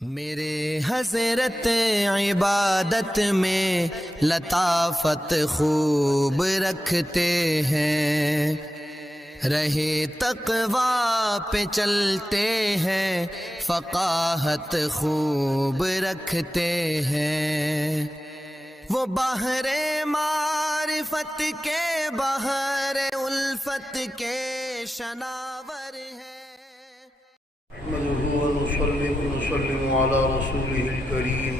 میرے حضرت عبادت میں لطافت خوب رکھتے ہیں، رہے تقویٰ پہ چلتے ہیں، فقاہت خوب رکھتے ہیں۔ وہ بحر معرفت کے بحر الفت کے شناور ہیں۔ نحمده ونصلي ونسلم على رسوله الكريم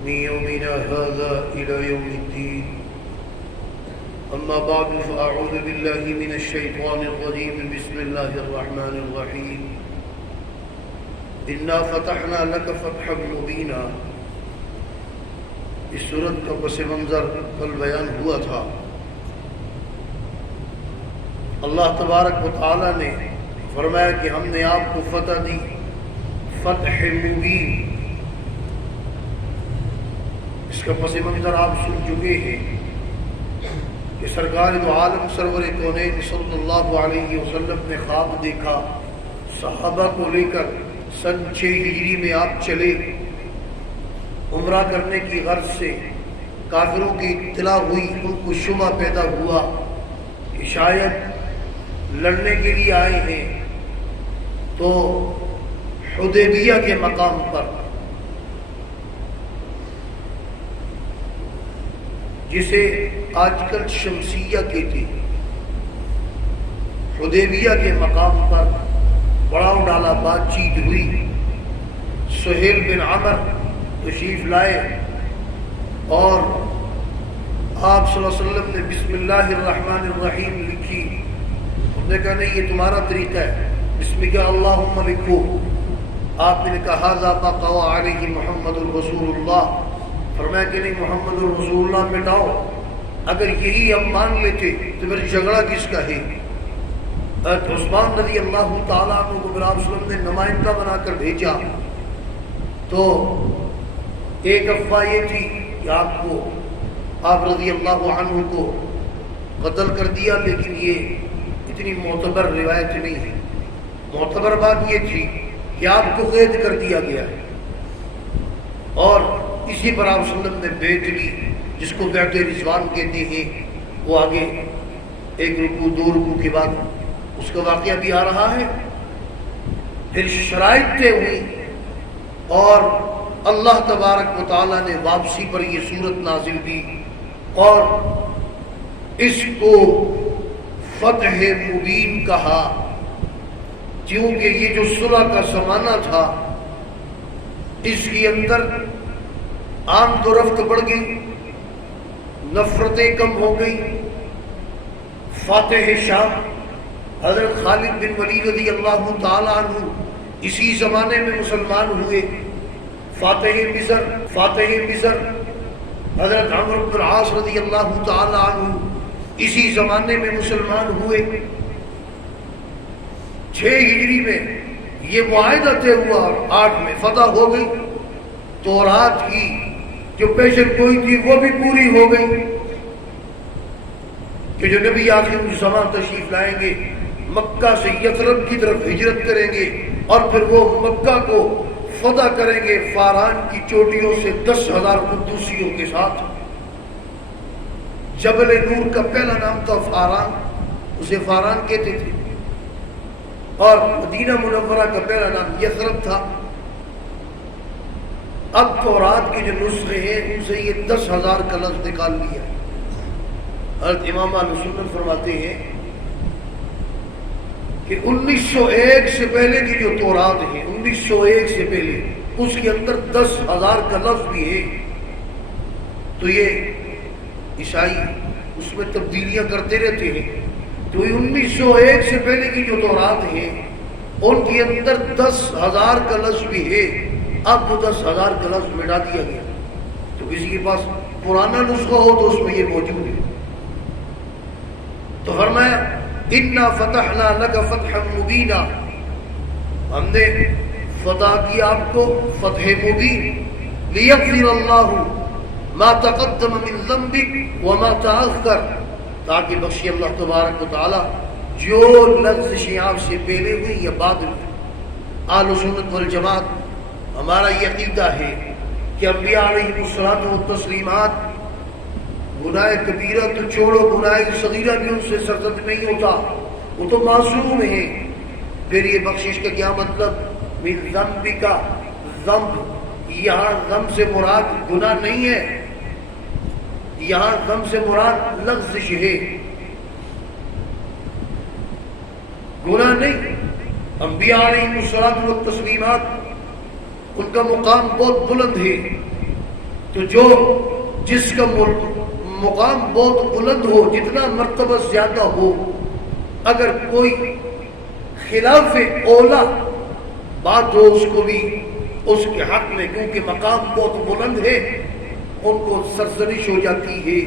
من يومنا هذا إلى يوم الدين. أما بعد فأعوذ بالله من الشيطان الرجيم. بسم الله الرحمن الرحيم. إنا فتحنا لك فتحا مبينا. اس صورت کا پس منظر کل بیان ہوا تھا۔ اللہ تبارک و تعالی نے فرمایا کہ ہم نے آپ کو فتح دی، فتح مبین۔ اس کا پس منظر آپ سن چکے ہیں کہ سرکار دو عالم سرور کونین صلی اللہ علیہ وسلم نے خواب دیکھا، صحابہ کو لے کر سن 6 ہجری میں آپ چلے عمرہ کرنے کی غرض سے۔ کافروں کی اطلاع ہوئی، ان کو شبہ پیدا ہوا کہ شاید لڑنے کے لیے آئے ہیں، تو حدیبیہ کے مقام پر جسے آج کل شمسیہ کہتے ہیں، حدیبیہ کے مقام پر پڑاؤ ڈالا، بات چیت ہوئی۔ سہیل بن عمر تشریف لائے اور آپ صلی اللہ علیہ وسلم نے بسم اللہ الرحمن الرحیم لکھی۔ انہوں نے کہا نہیں، یہ تمہارا طریقہ ہے، بسمک اللہم لکھو۔ آپ نے کہا ھذا ما قوى علیہ محمد الرسول اللہ، فرمایا کہ نہیں، محمد الرسول اللہ مٹاؤ۔ اگر یہی ہم مان لیتے تو پھر جھگڑا کس کا ہے؟ عثمان رضی اللہ تعالیٰ عنہ کو پھر آپ صلی اللہ علیہ وسلم نے نمائندہ بنا کر بھیجا، تو ایک افواہ یہ تھی کہ آپ رضی اللہ عنہ کو قتل کر دیا، لیکن یہ اتنی معتبر روایت نہیں ہے۔ معتبر بات یہ تھی کہ آپ کو قید کر دیا گیا ہے، اور اسی پر آپ صلی اللہ علیہ وسلم نے بیعت لی، جس کو بیعت رضوان کہتے ہیں۔ وہ آگے ایک رکوع 2 رکوع کے بعد اس کا واقعہ بھی آ رہا ہے۔ پھر شرائط طے ہوئی اور اللہ تبارک و تعالیٰ نے واپسی پر یہ صورت نازل کی اور اس کو فتح مبین کہا، کیونکہ یہ جو صلح کا زمانہ تھا، اس کے اندر آمد و رفت بڑھ گئی، نفرتیں کم ہو گئی۔ فاتح شام حضرت خالد بن ولید رضی اللہ تعالیٰ عنہ اسی زمانے میں مسلمان ہوئے۔ فاتح مصر حضرت عمرو بن العاص رضی اللہ تعالیٰ عنہ اسی زمانے میں مسلمان ہوئے۔ 6 ہجری میں یہ معاہدہ طے ہوا اور 8 میں فتح ہو گئی۔ تورات کی جو پیشن گوئی تھی وہ بھی پوری ہو گئی کہ جو نبی آخر الزمان تشریف لائیں گے، مکہ سے یثرب کی طرف ہجرت کریں گے اور پھر وہ مکہ کو فتح کریں گے فاران کی چوٹیوں سے 10,000 قدوسیوں کے ساتھ۔ جبل نور کا پہلا نام تھا فاران، اسے فاران کہتے تھے، اور مدینہ منورہ کا پہلا نام یثرب تھا۔ اب تورات کے جو نسخے ہیں ان سے یہ 10,000 کا لفظ نکال لیا۔ حضرت امام اہل سنت فرماتے ہیں کہ 1901 سے پہلے کی جو تورات ہے، 1901 سے پہلے، اس کے اندر 10,000 کا لفظ بھی ہے۔ تو یہ عیسائی اس میں تبدیلیاں کرتے رہتے ہیں، تو 1901 سے پہلے کی جو تورات ہیں ان کے اندر 10,000 کا لفظ بھی ہے۔ اب وہ 10,000 کا لفظ مٹا دیا گیا، تو کسی کے پاس پرانا نسخہ ہو تو اس میں یہ موجود ہے۔ تو فرمایا انا فتحنا لک فتحا مبینا، ہم نے فتح کیا آپ کو فتح مبین، لیغفر اللہ ما تقدم من ذنبک وما تأخر، تاکہ بخشی اللہ تبارک و تعالی جو لفظشیں آپ سے پہلے ہوئی یا بعد میں، आल सुन्नत वल जमात हमारा ये अकीदा है कि अम्बिया अलैहिमुस्सलातु वत्तस्लीमात गुनाह कबीरा तो छोड़ो, गुनाह सगीरा भी उनसे सरजद नहीं होता, वो तो मासूम है। फिर ये बख्शिश का क्या मतलब? मिन ज़म्बिका, ज़म्ब, यहाँ ज़म्ब से मुराद गुनाह नहीं है, यहाँ ज़म्ब से मुराद लग़्ज़िश है, गुनाह नहीं। अम्बिया अलैहिमुस्सलातु वत्तस्लीमात उनका मुकाम बहुत बुलंद है, तो जो जिसका मुकाम बहुत बुलंद हो, जितना मर्तबा ज्यादा हो, अगर कोई खिलाफ औला बात हो उसको भी उसके हक में, क्योंकि मकाम बहुत बुलंद है, उनको सरजनिश हो जाती है,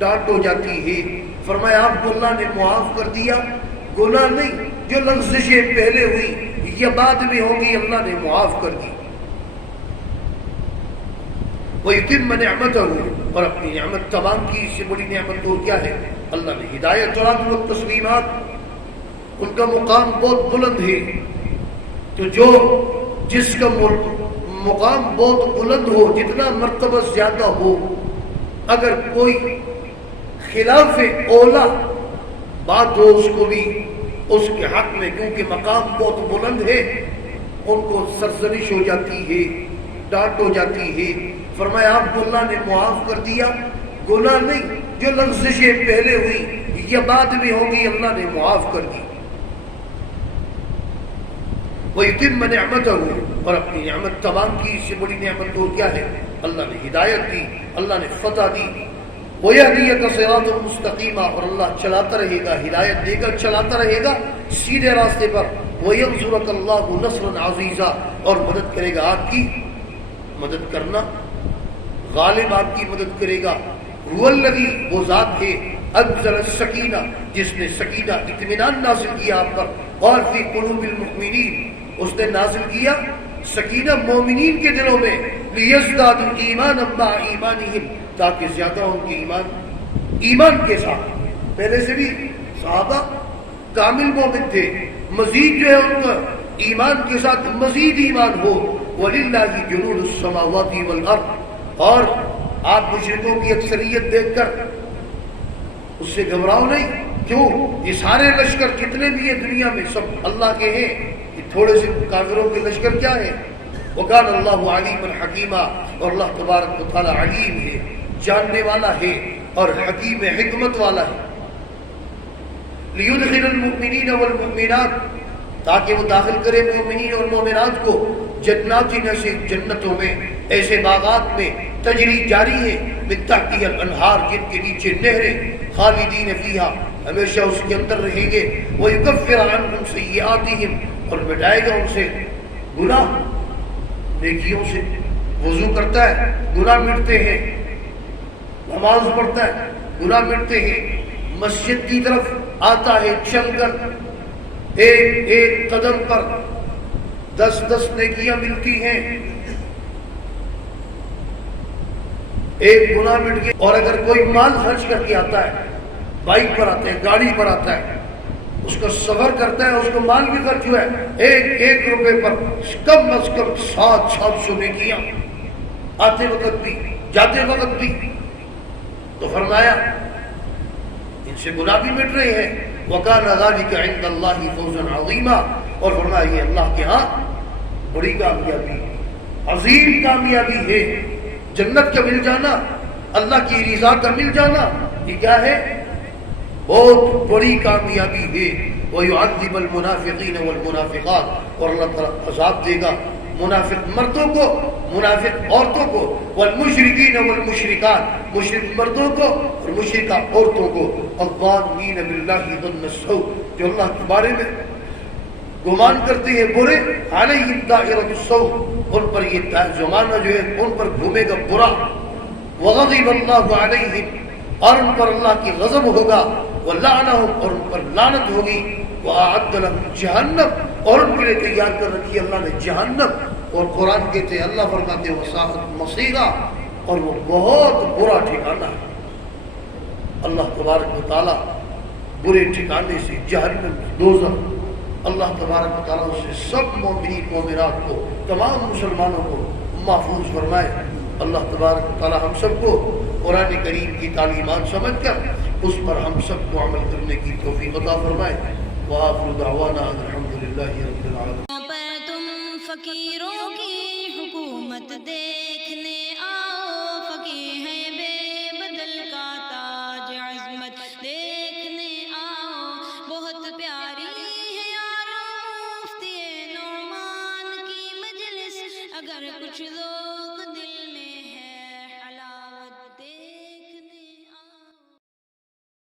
डांट हो जाती है। फरमाया आपको अल्लाह ने मुआफ कर दिया, गुनाह नहीं, जो लग़्ज़िशें पहले हुई या बाद में होगी अल्लाह ने मुआफ कर दी। वयुतिम्म निअमतहू, और अपनी निअमत तमाम की, इससे बड़ी निअमत तो क्या है? अल्लाह ने हिदायत व तस्लीमात, उनका मुकाम बहुत बुलंद है, तो जो जिसका मुकाम बहुत बुलंद हो, जितना मर्तबा ज्यादा हो, अगर कोई खिलाफ औला बात हो उसको भी उसके हक में, क्योंकि मकाम बहुत बुलंद है, उनको सरजनिश हो जाती है, डांट हो जाती है। फरमाया आपको अल्लाह ने मुआफ कर दिया, गुनाह नहीं, जो लग़्ज़िशें पहले हुई या बाद में होगी अल्लाह ने मुआफ कर दी। वयुतिम्म निअमतहू, और अपनी निअमत तमाम की, इससे बड़ी निअमत तो क्या है? अल्लाह ने हिदायत दी, अल्लाह ने फतह दी। वयहदियका सिरातल मुस्तकीमा, और अल्लाह चलाता रहेगा, हिदायत देगा, चलाता रहेगा सीधे रास्ते पर। वयंसुरकल्लाहु नस्रन अज़ीज़ा, और मदद करेगा आपकी, मदद करना, गालिब आपकी मदद करेगा। हुवल्लज़ी, वो ज़ात है, अंज़ल सकीना, जिसने सकीना इत्मीनान नाज़िल किया आप पर, और फी कुलूबिल मुमिनीन, उसने नाज़िल किया सकीना मोमिनीन के दिलों में, लियज़दादू ईमानन मा ईमानिहिम, ताकि ज्यादा उनके ईमान के साथ, पहले से भी सहाबा कामिल मोमिन थे, मजीद जो है उनका ईमान के साथ मजीद ईमान हो। वलिल्लाहि जुनूदुस समावाति वल अर्द, और आप मुशरिकों की अक्सरियत देखकर उससे घबराओ नहीं। क्यों? ये सारे लश्कर जितने भी हैं दुनिया में सब अल्लाह के हैं, ये थोड़े से काफिरों के लश्कर क्या है? वकान अल्लाहु अलीमन हकीमा, और अल्लाह तबारक व तआला अलीम है, जानने वाला है, और हकीम है, हिकमत वाला है। लियुदखिलल मुमिनीन वल मुमिनात, ताकि वो दाखिल करे मोमिनीन और मोमिनात को जन्नातिन, से जन्नतों में, ऐसे बागात में, तजरी जारी है, मिन तहतिहल अनहार, जिनके नीचे नहरें, खालिदीन फीहा, हमेशा उसके अंदर रहेंगे। वयुकफ्फिर अन्हुम सय्यिआतिहिम, और मिटाएगा उनसे गुनाह नेकियों से। वुजू करता है गुनाह मिटते हैं, नमाज पढ़ता है गुनाह मिटते हैं, मस्जिद की तरफ आता है चलकर, एक एक कदम पर 10-10 नेकियां मिलती हैं, एक गुनाह मिट गया। और अगर कोई माल खर्च करके आता है, बाइक पर आता है, गाड़ी पर आता है, उसका सफर करता है, उसको माल भी खर्च हुआ है, एक एक रुपए पर कम अज कम 700 नेकियां, आते वक्त भी जाते वक्त भी। तो फरमाया इनसे गुनाह भी मिट रहे हैं। वकान ज़ालिका इंदल्लाहि फौज़न अज़ीमा, और फरमाया ये अल्लाह के यहाँ बड़ी कामयाबी, अजीम कामयाबी है। जन्नत का मिल जाना, अल्लाह की रिज़ा का मिल जाना, ये क्या है? बहुत बड़ी कामयाबी है। वयुअज़्ज़िबुल मुनाफ़िक़ीन वल मुनाफ़िक़ात, और अल्लाह ताला अज़ाब देगा मुनाफिक मर्दों को, मुनाफिक औरतों को, वल मुशरिकीन वल मुशरिकात, मुशरिक मर्दों को और मुशरिका औरतों को, अज़्ज़ानीन बिल्लाहि ज़न्नस्सौ, जो अल्लाह के बारे में गुमान करते हैं बुरे, अलैहिम दाइरतुस्सौ, उन पर ये ज़माना जो है उन पर घूमेगा बुरा। वग़ज़िब अल्लाहु अलैहिम, और उन पर अल्लाह की गज़ब होगा, वलअनहुम, और उन पर लानत होगी, वअअद्द लहुम जहन्नम, और उनके लिए तैयार कर रखी अल्लाह ने जहन्नम। और कुरान कहते हैं, अल्लाह फरमाते हैं वसाअत मसीरा, और वो बहुत बुरा ठिकाना है। अल्लाह तबारक व तआला बुरे ठिकाने से, जहन्नम, दोज़ख, اللہ تبارک و تعالیٰ سے سب مومنین مومنات کو تمام مسلمانوں کو محفوظ فرمائے۔ اللہ تبارک و تعالیٰ ہم سب کو قرآن کریم کی تعلیمات سمجھ کر اس پر ہم سب کو عمل کرنے کی توفیق عطا فرمائے۔ وآخر دعوانا الحمدللہ رب العالمین۔ پر تم فقیروں کی حکومت دیکھنے آؤ، فقیر ہے بے بدل کا تاج عظمت دیکھنے آؤ، بہت پیاری ہے یارو مفتی نعمان کی مجلس، اگر کچھ دو